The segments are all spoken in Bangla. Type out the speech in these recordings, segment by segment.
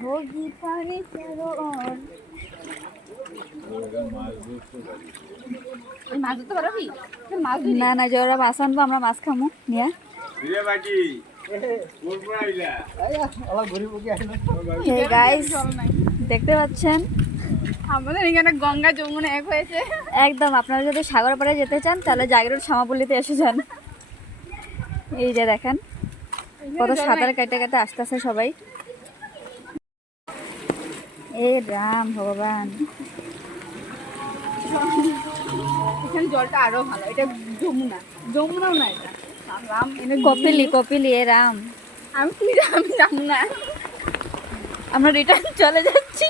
होगी पानी चारों ओर। মাছ ধরতে পারবি? না না জোরা মাছ আনবো, আমরা মাছ খামু নিয়া। হে গাইস দেখতে পাচ্ছেন আমাদের এখানে গঙ্গা যমুনা এক হয়েছে একদম। আপনারা যদি সাগর পাড়ে যেতে চান তাহলে জাগিরোড শ্যামাপল্লীতে এসে যান। এই যে দেখেন কত সাঁতার কেটে কেটে আসতেছে সবাই। এ রাম ভগবান, এখানে জলটা আরো ভালো। এটা যমুনা, যমুনাও না, এটা রাম কপিলি, কপিলি এ রাম। আমি জানি না, আমরা রিটার্ন চলে যাচ্ছি।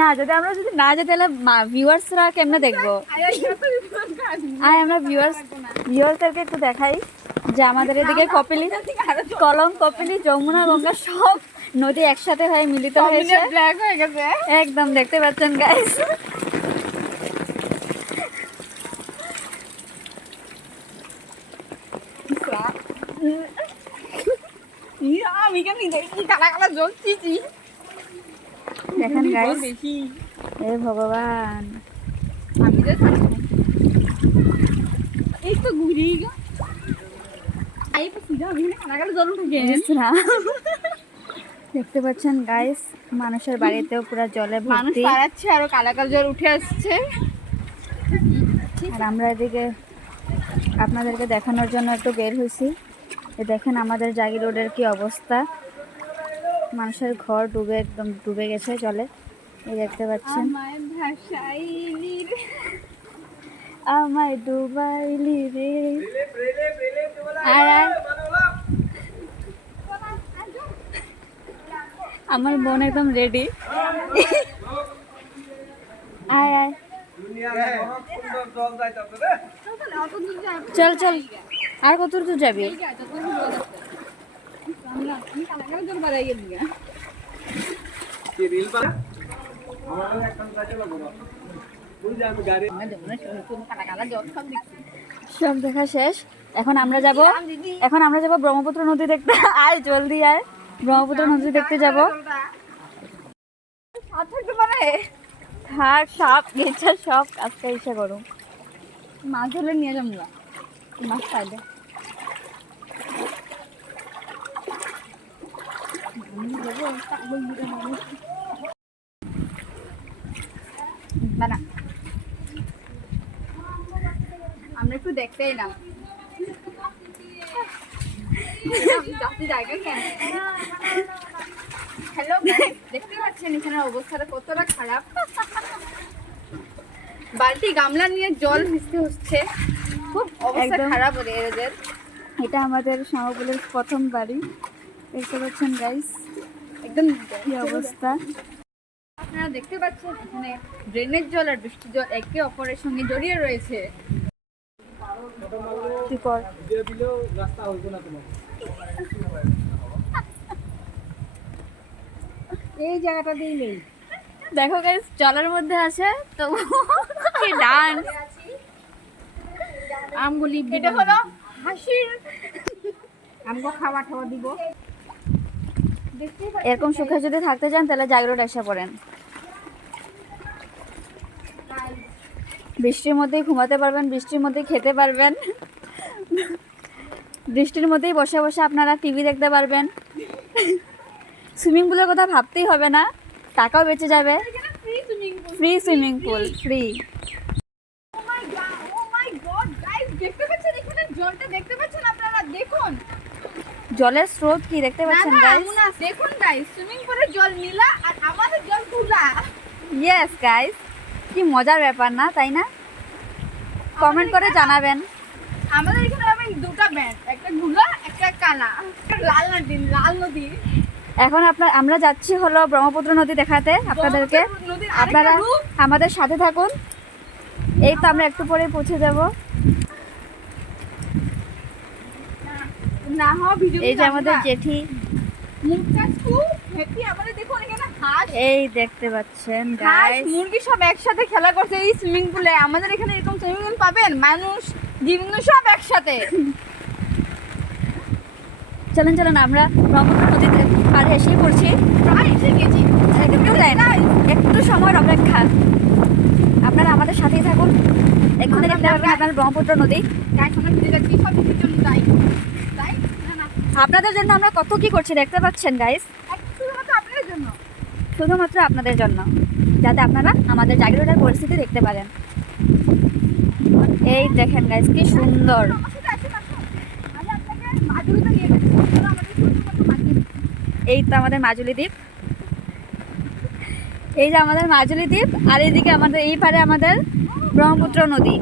না যদি আমরা যদি না যাই তাহলে ভিউয়ার্সরা কেমনে দেখবো? আমরা ভিউয়ার্সদেরকে একটু দেখাই যে আমাদের এদিকে কপিলি, কলম, কপিলি, যমুনা, গঙ্গা সব নদী একসাথে হয়ে মিলিত হয়েছে, ব্ল্যাক হয়ে গেছে একদম। দেখতে পাচ্ছেন গাইস, দেখেন গাইস, হে ভগবান। আমি যে এই তো ঘুরি দেখতে পাচ্ছেন গাইস, মানুষের বাড়িতেও পুরো জলে ভর্তি, আরো কালাকাল জল উঠে আসছে। আর আমরা এদিকে আপনাদেরকে দেখানোর জন্য একটু বের হয়েছি। দেখেন আমাদের জাগিরোডের কি অবস্থা, মানুষের ঘর ডুবে একদম ডুবে গেছে জলে। এই দেখতে পাচ্ছেন, আমায় ডুবাইলি রে। আর আমার বোন একদম রেডি। আয় আয় চল চল, আর কত দূর যাবি? সব দেখা শেষ, এখন আমরা যাব ব্রহ্মপুত্র নদী দেখতে। আয় জলদি আয়, ব্রহ্মপুত্র নদী দেখতে যাব। সাপ গেছে সব আজকে ইচ্ছা করো, মাছ ধরলে নিয়ে যাবো না, মাছ পাইলে আমরা একটু দেখতে এলাম জায়গা কেন। হ্যালো দেখতে পাচ্ছেন এখানে অবস্থাটা কতটা খারাপ, বালতি গামলা নিয়ে জল ভিজতে হচ্ছে, খুব অবস্থা খারাপ হলে এদের। এটা আমাদের শ্যামাপল্লীর প্রথম বাড়ি, দেখতে পাচ্ছেন গাইস একদম কি অবস্থা। আপনারা দেখতে পাচ্ছেন এখানে ড্রেনের জল আর বৃষ্টির জল একে অপরের সঙ্গে জড়িয়ে রয়েছে। এই জায়গাটা দিলেই দেখো গাইস জলের মধ্যে আছে তো কি ডান্স। আমগুলি এটা হলো হাসির, আমগো খাওয়া খাওয়া দিব। এরকম সুখে যদি থাকতে চান তাহলে জাগরোড এসে পড়েন। বৃষ্টির মধ্যেই ঘুমাতে পারবেন, বৃষ্টির মধ্যেই খেতে পারবেন, বৃষ্টির মধ্যেই বসে বসে আপনারা টিভি দেখতে পারবেন। সুইমিং পুলের কথা ভাবতেই হবে না, টাকাও বেঁচে যাবে। Free swimming pool, free. জলের স্রোত কি দেখতে পাচ্ছেন গাইস? দেখুন গাইস, সুইমিং পুলের জল নীলা আর আমাদের জল তুলা। ইয়েস গাইস, কি মজার ব্যাপার না, তাই না? কমেন্ট করে জানাবেন। আমাদের এখানে হবে দুটো ব্যান্ড, একটা গুলা একটা কালা, লাল নদী, লাল নদী। এখন আমরা যাচ্ছি হলো ব্রহ্মপুত্র নদী দেখাতে আপনাদেরকে, আপনারা আমাদের সাথে থাকুন। এই তো আমরা একটু পরে পৌঁছে যাব। এই যে আমাদের জেঠি, এই দেখতে পাচ্ছেন গাইস, মুরগি সব একসাথে খেলা করছে এই সুইমিং পুলে। আমাদের এখানে এরকম সুইমিং পুল পাবেন? মানুষ জীবন সব একসাথে। চলেন চলেন আমরা ব্রহ্মপুত্র নদীতে পাড়ে এসেই পড়ছি, প্রায় এসে গেছি। একটু সময়ের অপেক্ষা, আপনারা আমাদের সাথেই থাকুন। এক্ষুনি দেখতে পাবেন আপনার ব্রহ্মপুত্র নদী। আপনাদের জন্য আমরা কত কি করছি দেখতে পাচ্ছেন গাইস, শুধুমাত্র আপনাদের জন্য, যাতে আপনারা আমাদের জায়গাটার পরিস্থিতি দেখতে পারেন। এই দেখেন গাইস কি সুন্দর। এই তো আমাদের মাজুলি দ্বীপ, এই যে আমাদের মাজুলি দ্বীপ, আর এইদিকে আমাদের এই পারে আমাদের ব্রহ্মপুত্র নদী।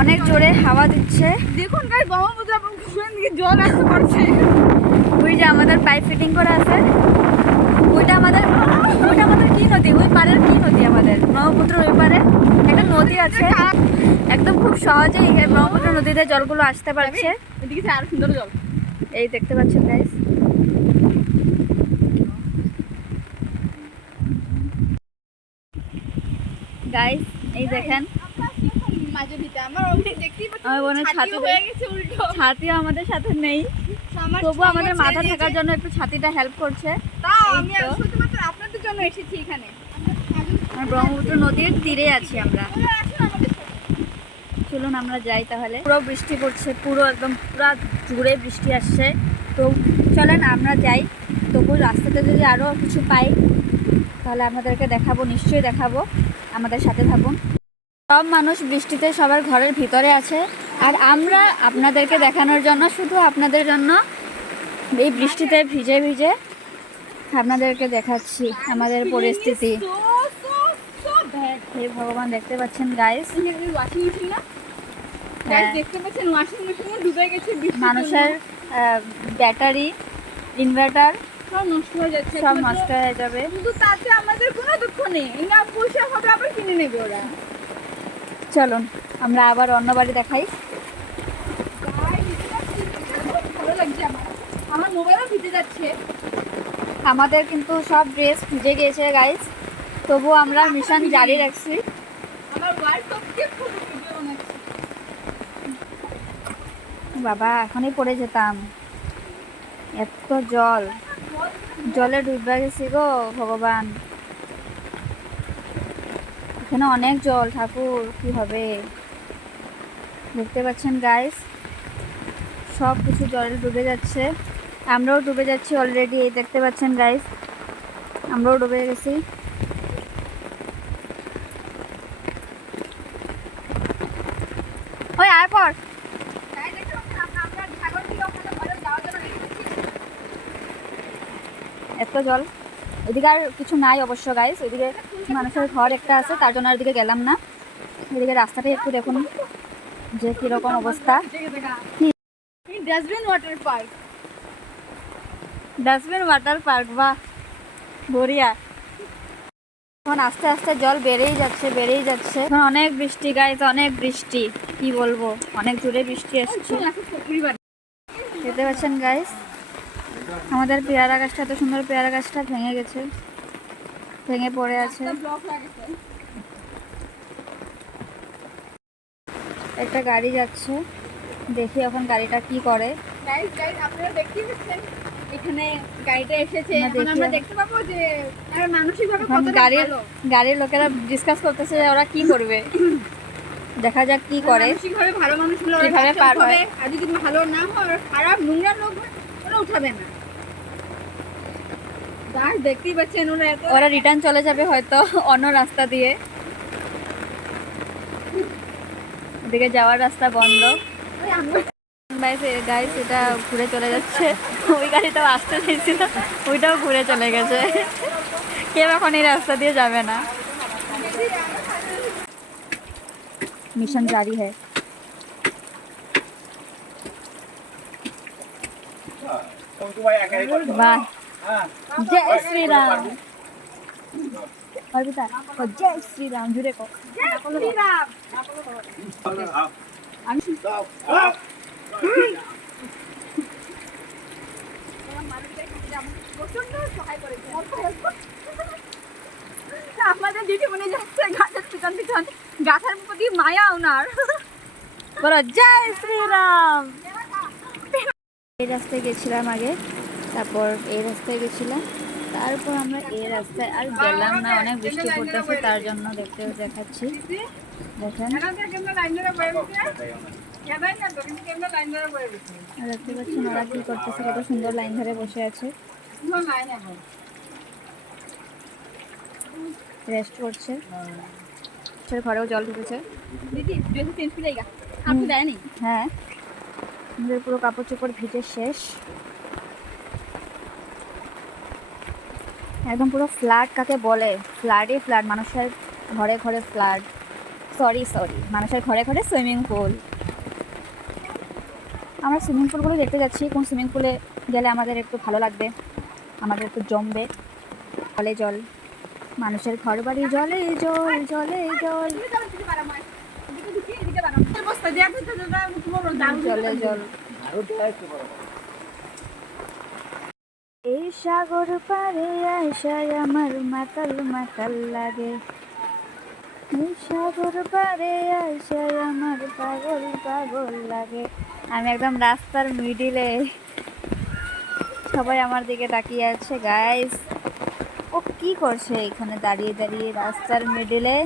অনেক জোরে হাওয়া দিচ্ছে, দেখুন গাইস ব্রহ্মপুত্র জল আসতে পারছে। ওই যে আমাদের পাইপ ফিটিং করা আছে, ওইটা আমাদের কি নদী, ওই পারের কি নদী, আমাদের ব্রহ্মপুত্র ওই পারে একটা নদী আছে। একদম খুব সহজেই ব্রহ্মপুত্র নদীতে জলগুলো আসতে পারছে। এদিকে আরো সুন্দর জল, এই দেখতে পাচ্ছেন গাইস। গাইস এই দেখেন ছাতিও আমাদের সাথে নেই, তবু আমাদের মাথা থাকার জন্য একটু ছাতিটা হেল্প করছে। আপনাদের জন্য এসেছি এখানে, ব্রহ্মপুত্র নদীর তীরে আছি আমরা। চলুন আমরা যাই তাহলে। পুরো বৃষ্টি পড়ছে, পুরো একদম পুরো জুড়ে বৃষ্টি আসছে, তো চলেন আমরা যাই। তবু রাস্তাতে যদি আরও কিছু পাই তাহলে আপনাদেরকে দেখাবো, নিশ্চয়ই দেখাবো, আমাদের সাথে থাকুন। সব মানুষ বৃষ্টিতে সবার ঘরের ভিতরে আছে, আর আমরা আপনাদেরকে দেখানোর জন্য, শুধু আপনাদের জন্য এই বৃষ্টিতে ভিজে ভিজে আপনাদেরকে দেখাচ্ছি আমাদের পরিস্থিতি। হে ভগবান, দেখতে পাচ্ছেন গাইস, মানুষের ব্যাটারি, ইনভার্টার সব নষ্ট হয়ে যাচ্ছে, সব নষ্ট হয়ে যাবে, কিন্তু তাতে আমাদের কোনো দুঃখ নেই, না পয়সা হবে আবার কিনে নেবে ওরা। চলুন আমরা আবার অন্য বাড়ি দেখাই। ভালো লাগছে, আমার মোবাইলও ভিজে যাচ্ছে। আমাদের কিন্তু সব ড্রেস ভিজে গিয়েছে গাইস, তবু আমরা মিশন জারি রাখছি। বাবা এখনই পড়ে যেতাম, এত জল, জলে ডুবে গেছি গো ভগবান। এখানে অনেক জল, ঠাকুর কি হবে। দেখতে পাচ্ছেন গাইস, সব কিছু জলে ডুবে যাচ্ছে, আমরাও ডুবে যাচ্ছি অলরেডি। এই দেখতে পাচ্ছেন গাইস, আমরাও ডুবে গেছি। ওই আর পর এত জল, এদিকে আর কিছু নাই অবশ্য গাইস, ওইদিকে মানুষের ঘর একটা আছে, তার জন্য আর দিকে গেলাম না। এদিকে রাস্তাটা একটু দেখুন যে কিরকম অবস্থা। Dustbin water park, dustbin water park, বাহ বড়িয়া। এখন আস্তে আস্তে জল বেড়েই যাচ্ছে, বেড়েই যাচ্ছে। এখন অনেক বৃষ্টি গাইস, অনেক বৃষ্টি, কি বলবো, অনেক জোরে বৃষ্টি আসছে। দেখতে পাচ্ছেন গাইস, আমাদের পেয়ারা গাছটা, এত সুন্দর পেয়ারা গাছটা ভেঙে গেছে, ভেঙে পড়ে আছে। একটা গাড়ি যাচ্ছে, দেখি এখন গাড়িটা কি করে। আপনারা দেখতেই পাচ্ছেন এখানে গাড়িটা এসেছে, এখন আমরা দেখতে পাবো যে মানসিকভাবে গাড়ির লোকেরা ডিসকাস করতেছে যে ওরা কি করবে। দেখা যাক কি করে, মানসিকভাবে ভালো মানুষ হলে কিভাবে পার হয়, আর যদি ভালো না হয়, খারাপ নোংরা লোক ওরা উঠাবে না। দেখতেই পাচ্ছেন ওরা রিটার্ন চলে যাবে হয়তো অন্য রাস্তা দিয়ে, এদিকে যাওয়ার রাস্তা বন্ধ। গাইস এটা ঘুরে চলে যাচ্ছে, ওই গাড়িটাও আসতে চাইছিল, ওইটাও ঘুরে চলে গেছে। কেউ এখন এই রাস্তা দিয়ে যাবে না। मिशन जारी है। वाह, जय श्री राम। और बता, जय श्री राम जुड़े को, जय श्री राम। আমাদের দিদি মনে যাচ্ছে গাছের পিছন পিছন, গাছের প্রতি মায়া ওনার। বলো জয় শ্রী রাম। এই রাস্তায় গেছিলাম আগে, তারপর এই রাস্তায় গেছিলাম, তারপর আমরা এই রাস্তায় আর গেলাম না, অনেক বৃষ্টি পড়তেছে তার জন্য দেখাচ্ছি। দেখেন দেখতে পাচ্ছেন ওরা কি করতেছে, কত সুন্দর লাইন ধরে বসে আছে, রেস্ট করছে। ঘরেও জল ঢুকেছে। হ্যাঁ, আমাদের পুরো কাপড় চোপড় ভিজে শেষ, একদম পুরো ফ্লাড কাকে বলে, ফ্লাডই ফ্লাড, মানুষের ঘরে ঘরে ফ্লাড, সরি মানুষের ঘরে ঘরে সুইমিং পুল। আমরা সুইমিং পুলগুলো দেখতে যাচ্ছি, কোন সুইমিং পুলে গেলে আমাদের একটু ভালো লাগবে, আমাদের একটু জমবে। জলে জল, মানুষের ঘর বাড়ি জলে জল, জলে জল, জলে জল। এই সাগর পারে আসায় আমার মাতাল মাতাল লাগে, এই সাগর পারে আসায় আমার পাগল পাগল লাগে। আমি একদম রাস্তার মিডিলে, সবাই আমার দিকে তাকিয়ে আছে। গাইস, ও কি করছে এখানে দাঁড়িয়ে দাঁড়িয়ে রাস্তার মিডিলে?